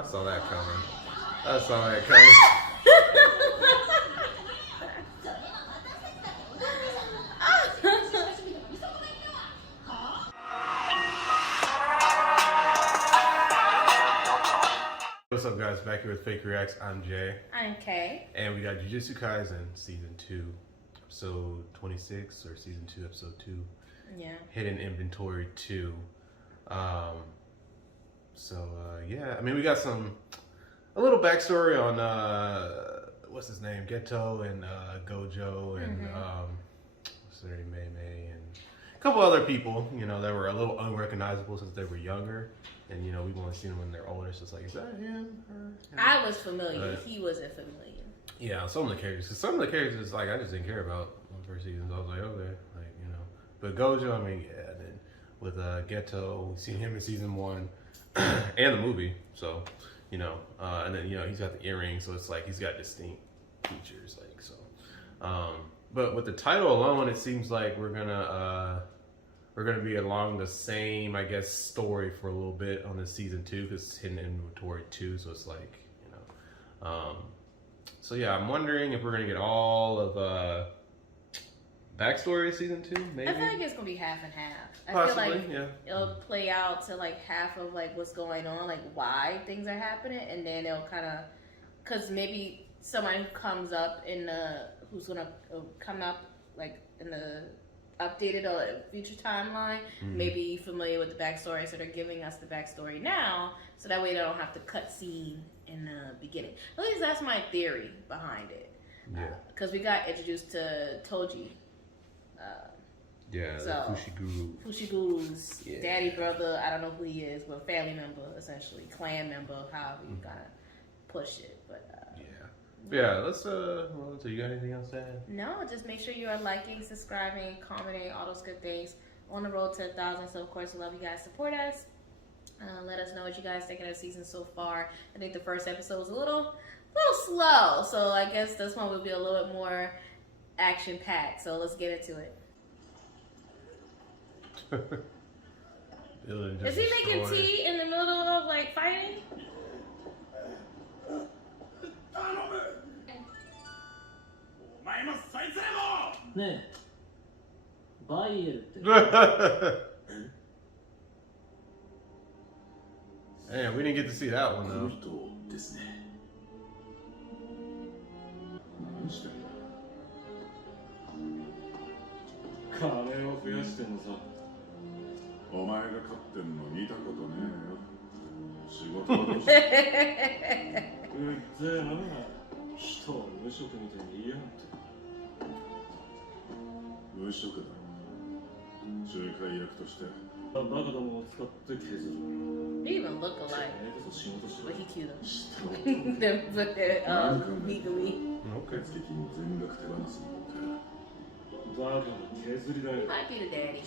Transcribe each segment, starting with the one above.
I saw that coming. I saw that coming. What's up, guys? Back here with Fake Reacts. I'm Jay. I'm Kay. And we got Jujutsu Kaisen Season 2, Episode 26, or Season 2, Episode 2. Yeah. Hidden Inventory 2. Yeah, I mean, we got a little backstory on, what's his name? Geto and Gojo and, what's their name? Mei and a couple other people, you know, that were a little unrecognizable since they were younger. And, you know, we've only seen them when they're older, so it's like, is that him? Her? I was familiar. He wasn't familiar. Yeah, some of the characters. Because some of the characters, like, I just didn't care about on the first season. So I was like, okay, like, you know. But Gojo, I mean, yeah. And then with Geto, we seen him in season 1 and the movie. So, you know, and then, you know, he's got the earring, so it's like he's got distinct features, like, so. But with the title alone, it seems like we're gonna be along the same, I guess, story for a little bit on this season 2, because it's Hidden Inventory 2, so it's like, you know. So yeah, I'm wondering if we're gonna get all of backstory of season 2, maybe? I feel like it's gonna be half and half. Possibly, I feel like yeah. It'll play out to like half of like what's going on, like why things are happening, and then it'll kind of, cause maybe someone comes up in the, who's gonna come up like in the updated or future timeline, maybe familiar with the backstory, so they're giving us the backstory now, so that way they don't have to cut scene in the beginning. At least that's my theory behind it. Yeah. Because we got introduced to Toji. Yeah, so, Fushiguru's daddy, brother, I don't know who he is, but family member, essentially, clan member, however you kind of push it. But yeah, let's so you got anything else to add? No, just make sure you are liking, subscribing, commenting, all those good things. On the road to 1,000, so of course we love you guys. Support us. Let us know what you guys think of the season so far. I think the first episode was a little slow, so I guess this one will be a little bit more action packed. So let's get into it. Is he making tea in the middle of like fighting? Damn, we didn't get to see that one though. They even look alike, but he cute. Legally. Okay. He might be the daddy.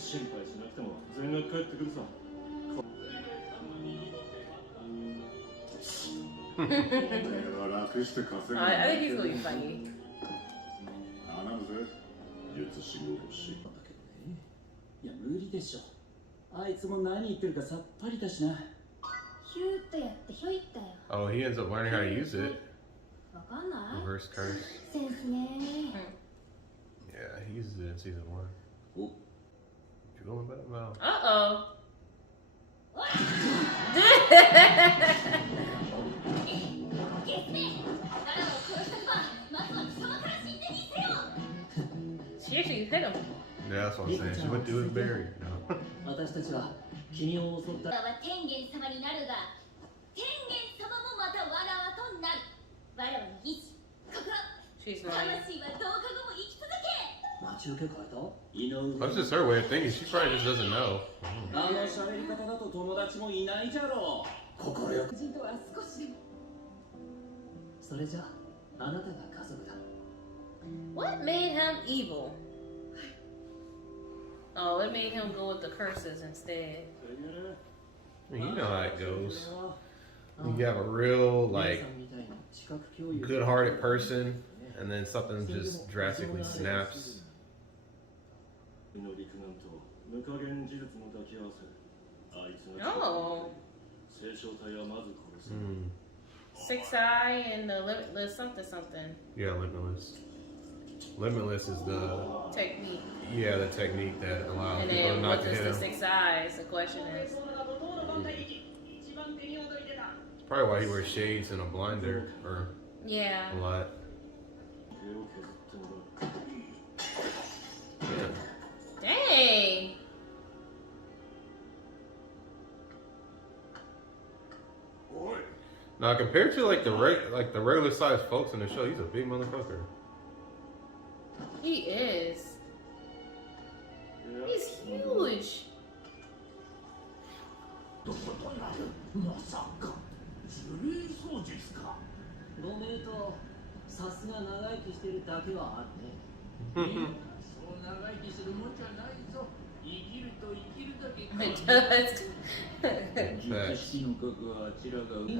I think he's gonna be funny. Oh, he ends up learning how to use it. Reverse curse. Yeah, he uses it in season 1. What you going about? Uh-oh. She actually hit him. Yeah, that's what I'm saying. She went through his barrier. No. She's lying. That's just her way of thinking. She probably just doesn't know. What made him evil? Oh, it made him go with the curses instead. I mean, you know how it goes. You have a real, like, good-hearted person, and then something just drastically snaps. Oh. Sixth Eye and the Limitless something. Yeah, Limitless. Limitless is the Technique. Yeah, the technique that allows And people then not what to is hit the him. six eyes? The question is. Probably why he wears shades and a blinder or Yeah. a lot. Yeah. Dang. Now compared to like the regular sized folks in the show, he's a big motherfucker. He is. He's huge. まさか呪霊操術かご名答さすが長生きしてるだけはあるねそう長生きするもんじゃないぞ生きると生きるだけ It does. 術式の核はあちらがいい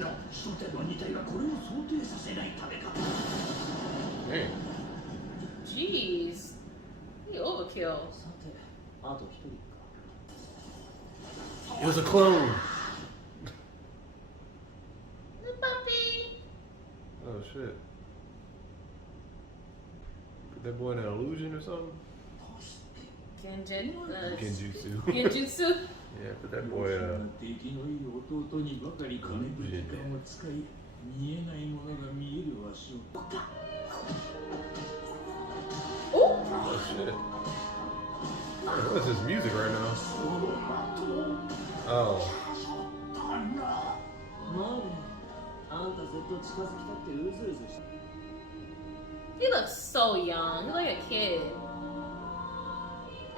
な初手の2体がこれを想定させないためか Dang. Jeez. He overkill. さてあと1人か It was a clone. The puppy. Oh shit. Put that boy in an illusion or something? Genjutsu. Genjutsu. Yeah, put that boy 出来のいい弟にばかり金と時間を使い見えないものが見えるわしを Oh. Oh shit. What is this music right now? Oh. マリあんたずっと近づきたってうずうずして He looks so young. He's like a kid.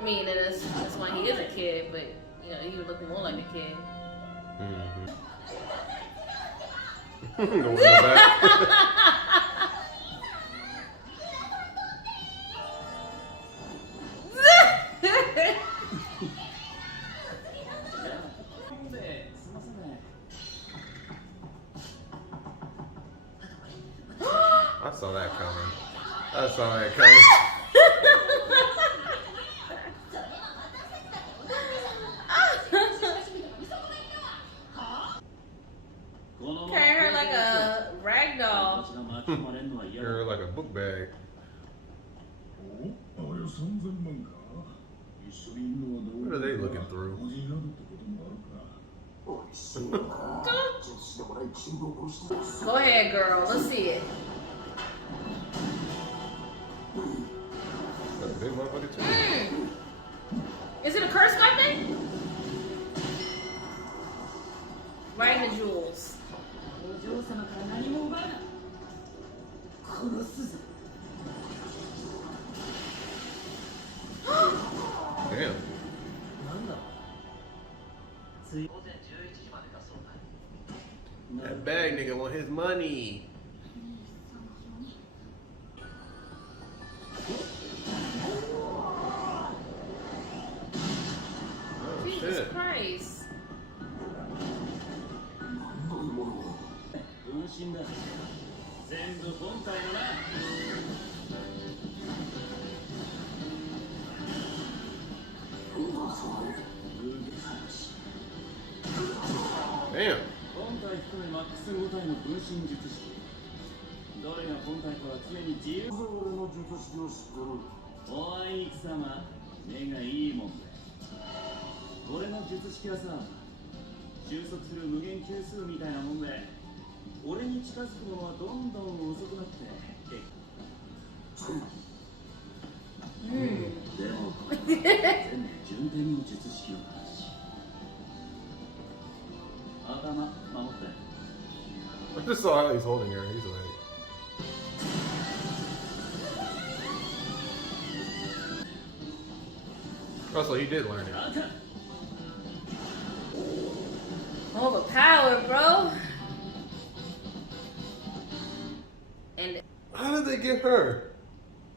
I mean, in this one, he is a kid, but you know, he was looking more like a kid. Going in the back. I saw that coming. I saw that coming. Carry her like a rag doll. You're like a book bag. およそ3000万か一緒にいるのはどう What are they looking through? おじになるってこともあるかおいしいな術師でもない中国をして Go ahead, girl. Let's see it. That's a big motherfucker too. Is it a curse weapon? Right in the jewels. お嬢様から何も奪うな殺すぞ Damn. なんだつい午前11時までだそうだ That bag nigga want his money. Oh Jesus shit. Christ. 分身だ全部本体のな Damn. 本体含めマックス5体の分身術式どれが本体かは常に自由俺の術式を知ってるおい貴様目がいいもんだ俺の術式はさ収束する無限級数みたいなもんで俺に近づくのはどんどん遅くなってでも全部順天の術式を頭守って I just saw how he's holding her. He's like, Russell, he did learn it. Overpowered, bro. And How did they get her?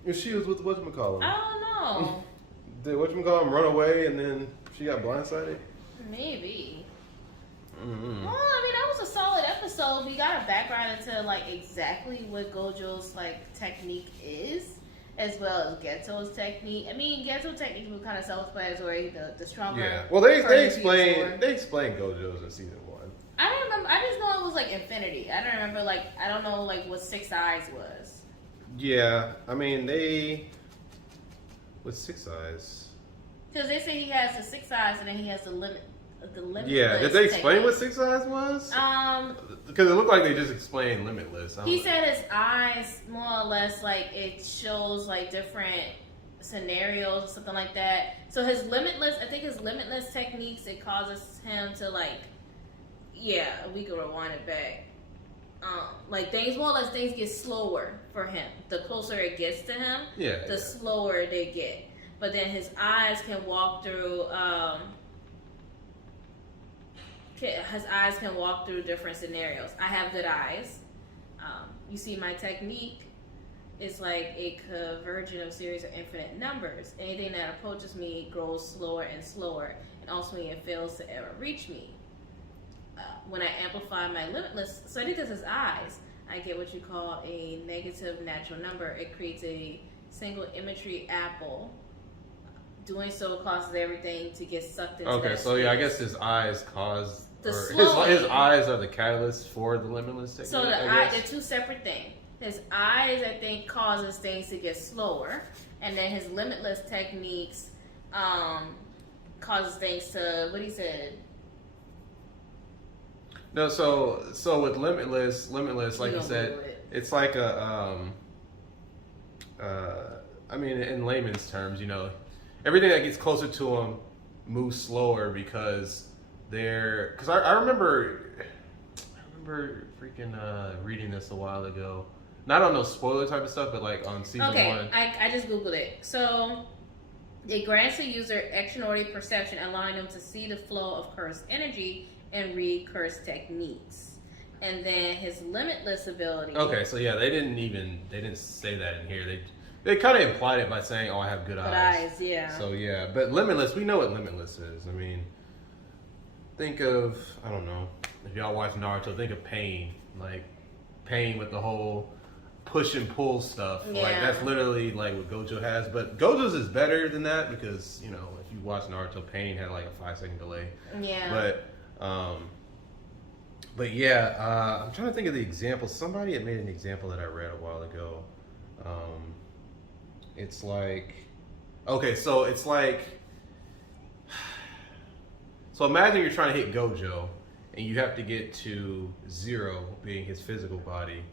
If she was with whatchamacallit. I don't know. Did whatchamacallit run away and then she got blindsided? Maybe. Mm-hmm. Well, I mean, that was a solid episode. We got a background into like exactly what Gojo's like technique is, as well as Geto's technique. I mean, Geto's technique was kind of self-explanatory. The stronger. Yeah. Well, they explain explain Gojo's in season 1. I don't remember. I just know it was like infinity. I don't remember I don't know what 6 eyes was. Yeah. I mean with 6 eyes. Because they say he has the 6 eyes and then he has the limit. Yeah, did they explain what 6 eyes was? Because it looked like they just explained limitless. He said his eyes, more or less, it shows different scenarios or something like that. So his limitless techniques, it causes him to we could rewind it back. Things, more or less, things get slower for him. The closer it gets to him, the slower they get. But then his eyes can walk through. His eyes can walk through different scenarios. I have good eyes. You see, my technique is like a convergence of series of infinite numbers. Anything that approaches me grows slower and slower, and ultimately it fails to ever reach me. When I amplify my limitless, so I think this is eyes, I get what you call a negative natural number. It creates a single imagery apple. Doing so causes everything to get sucked into Okay, that so space. I guess his eyes cause his eyes are the catalyst for the limitless technique. So they're two separate things. His eyes, I think, causes things to get slower, and then his limitless techniques causes things to what he said. No, so with limitless, like you said, it's like a I mean, in layman's terms, everything that gets closer to him moves slower because I remember freaking reading this a while ago. Not on no spoiler type of stuff, but on season 1. I just googled it. So it grants a user extraordinary perception, allowing them to see the flow of cursed energy and read cursed techniques. And then his limitless ability. Okay, so yeah, they didn't say that in here. They kind of implied it by saying, "Oh, I have good eyes." Good eyes, yeah. So yeah, but limitless, we know what limitless is. I mean, think of, I don't know, if y'all watch Naruto, think of Pain. Pain with the whole push and pull stuff. Yeah. That's literally what Gojo has. But Gojo's is better than that because, if you watch Naruto, Pain had a 5-second delay. Yeah. But yeah, I'm trying to think of the example. Somebody had made an example that I read a while ago. It's so imagine you're trying to hit Gojo and you have to get to 0 being his physical body,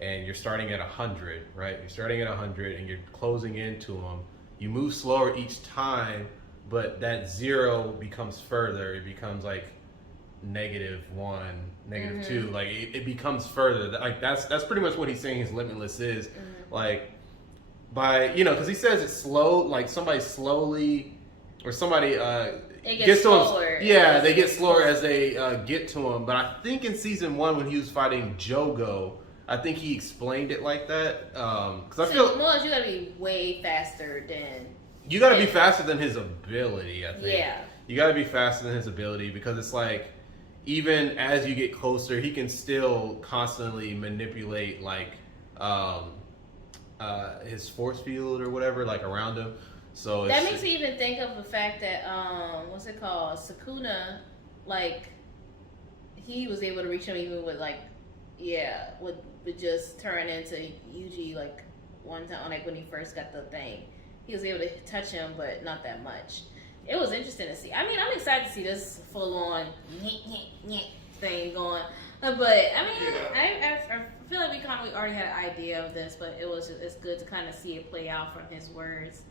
and you're starting at 100, right? You're starting at 100 and you're closing into him. You move slower each time, but that 0 becomes further. It becomes -1, -2. It becomes further. That's pretty much what he's saying his limitless is. Because he says it's slow, somebody slowly, or somebody gets to slower. him. Yeah, they get slower as they get to him. But I think in season 1 when he was fighting Jogo, I think he explained it like that. Because I feel more you gotta be way faster than. You gotta be faster than his ability. I think. Yeah. You gotta be faster than his ability because it's even as you get closer, he can still constantly manipulate his force field or whatever around him. So that makes me even think of the fact that what's it called, Sukuna, he was able to reach him even with would just turn into Yuji one time when he first got the thing. He was able to touch him, but not that much. It was interesting to see. I mean, I'm excited to see this full on thing going. But I mean, I feel like we already had an idea of this, but it's good to kind of see it play out from his words.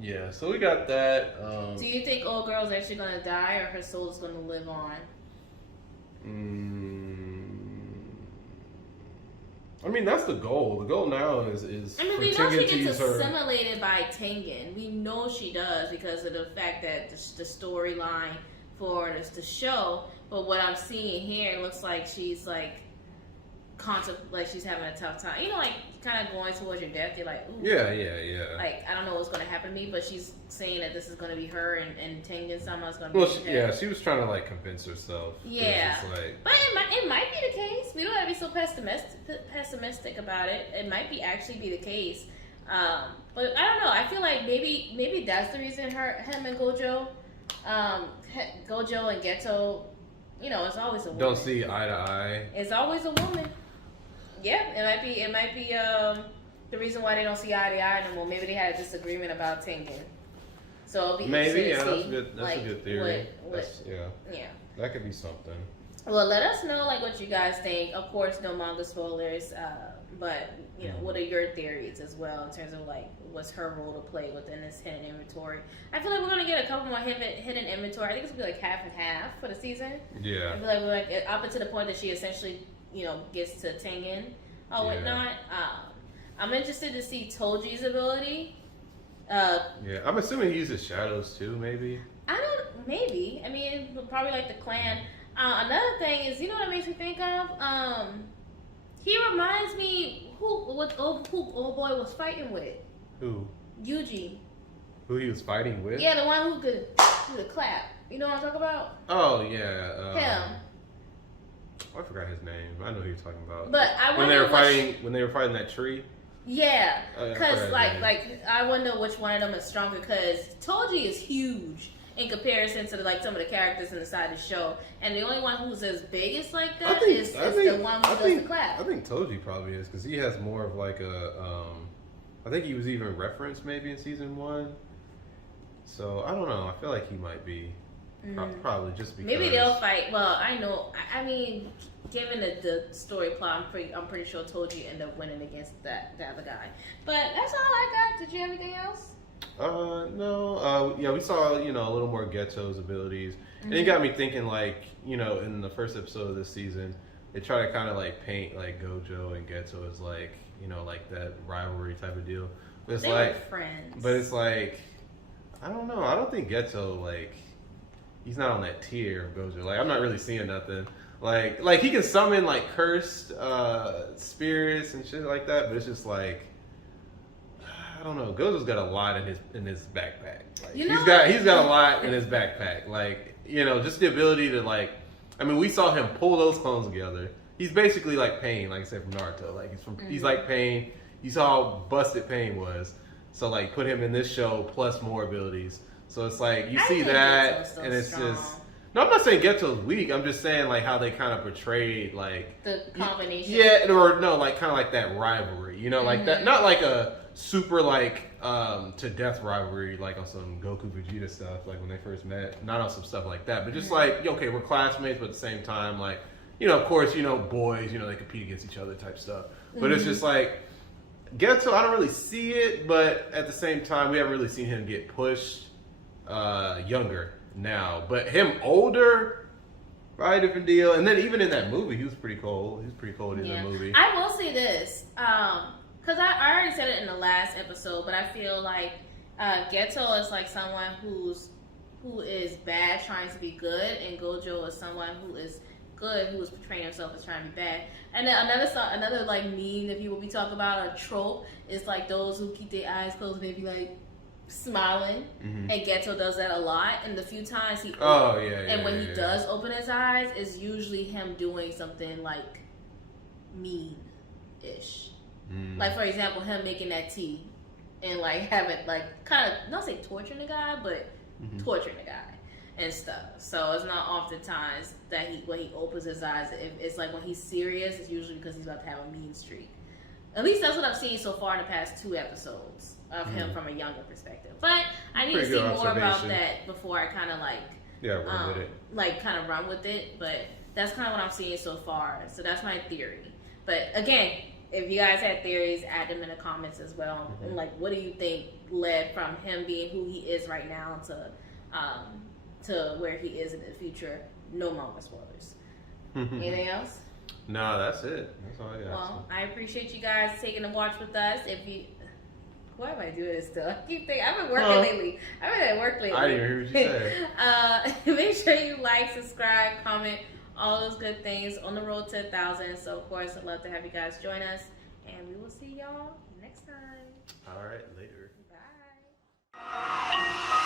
Yeah, so we got that. Do you think old girl's actually gonna die, or her soul's gonna live on? I mean, that's the goal. The goal now is I mean, we know she gets assimilated by Tengen. We know she does because of the fact that the storyline for the show. But what I'm seeing here looks like she's she's having a tough time. Kind of going towards your death. You're like, ooh. Yeah. I don't know what's going to happen to me, but she's saying that this is going to be her and Tengen somehow going to be she was trying to convince herself. Yeah. But it might be the case. We don't have to be so pessimistic about it. It might actually be the case. But I don't know. I feel like maybe that's the reason him and Gojo, Gojo and Geto, it's always a woman. Don't see eye to eye. It's always a woman. Yeah, it might be the reason why they don't see eye to eye no more. Maybe they had a disagreement about Tengen. So it'll be Maybe, interesting to that's see, good. That's like, a good theory. What, Yeah, that could be something. Well, let us know what you guys think. Of course, no manga spoilers, but what are your theories as well in terms of what's her role to play within this hidden inventory? I feel like we're gonna get a couple more hidden inventory. I think it's gonna be half and half for the season. Yeah. I feel like we're up until the point that she essentially gets to Tengen or whatnot. I'm interested to see Toji's ability. Yeah, I'm assuming he uses shadows too, maybe. Maybe. I mean, probably the clan. Another thing is, what it makes me think of? He reminds me who old boy was fighting with. Who? Yuji. Who he was fighting with? Yeah, the one who could clap. You know what I'm talking about? Oh yeah. Him. I forgot his name. I know who you're talking about. But I when they wonder were fighting that tree. Yeah, I because I wonder which one of them is stronger. Because Toji is huge in comparison to some of the characters inside the show, and the only one who's as big as that is the one who does the clap. I think Toji probably is because he has more of I think he was even referenced maybe in season 1. So I don't know. I feel like he might be probably just because maybe they'll fight. Well, I know. I mean, given the story plot, I'm pretty sure Toji end up winning against the other guy. But that's all I got. Did you have anything else? No. Yeah, we saw, a little more Geto's abilities. And it got me thinking, in the first episode of this season, they try to kind of, paint, Gojo and Geto as, that rivalry type of deal. But it's they were friends. But it's I don't know. I don't think Geto, he's not on that tier of Gojo. I'm not really seeing nothing. He can summon, cursed spirits and shit like that, but it's just, I don't know. Gojo's got a lot in his backpack. He's got a lot in his backpack. Just the ability to we saw him pull those clones together. He's basically like Pain, like I said from Naruto. He's like Pain. You saw how busted Pain was. So put him in this show plus more abilities. So it's you see that, and it's strong. just. No, I'm not saying Geto's weak. I'm just saying how they kind of portrayed the combination. Yeah, or no, kind of that rivalry. That. Not a super to death rivalry on some Goku Vegeta stuff when they first met. Not on some stuff like that, but just okay, we're classmates, but at the same time of course boys they compete against each other type stuff. But it's just Geto, I don't really see it, but at the same time we haven't really seen him get pushed younger now. But him older, probably a different deal. And then even in that movie, he was pretty cold. He was pretty cold in the movie. I will say this, because I already said it in the last episode, but I feel Geto is someone who is bad trying to be good, and Gojo is someone who is good who is portraying himself as trying to be bad. And then another meme that people be talking about, a trope, is those who keep their eyes closed and they be smiling, and Geto does that a lot. And the few times he when he does open his eyes, is usually him doing something mean-ish. For example, him making that tea and having kind of not say torturing the guy, but torturing the guy and stuff. So it's not oftentimes that when he opens his eyes, it's when he's serious, it's usually because he's about to have a mean streak. At least that's what I've seen so far in the past 2 episodes of him from a younger perspective. But I need to see more about that before I kind of run with it. Kind of run with it. But that's kind of what I'm seeing so far. So that's my theory. But again, if you guys had theories, add them in the comments as well. And what do you think led from him being who he is right now to where he is in the future? No manga spoilers. Anything else? No, that's it. That's all I got. Well, I appreciate you guys taking a watch with us. Why am I doing this still? I keep thinking, I've been working lately. I've been at work lately. I didn't even hear what you said. Make sure you subscribe, comment, all those good things on the road to 1,000. So, of course, I'd love to have you guys join us. And we will see y'all next time. All right, later. Bye.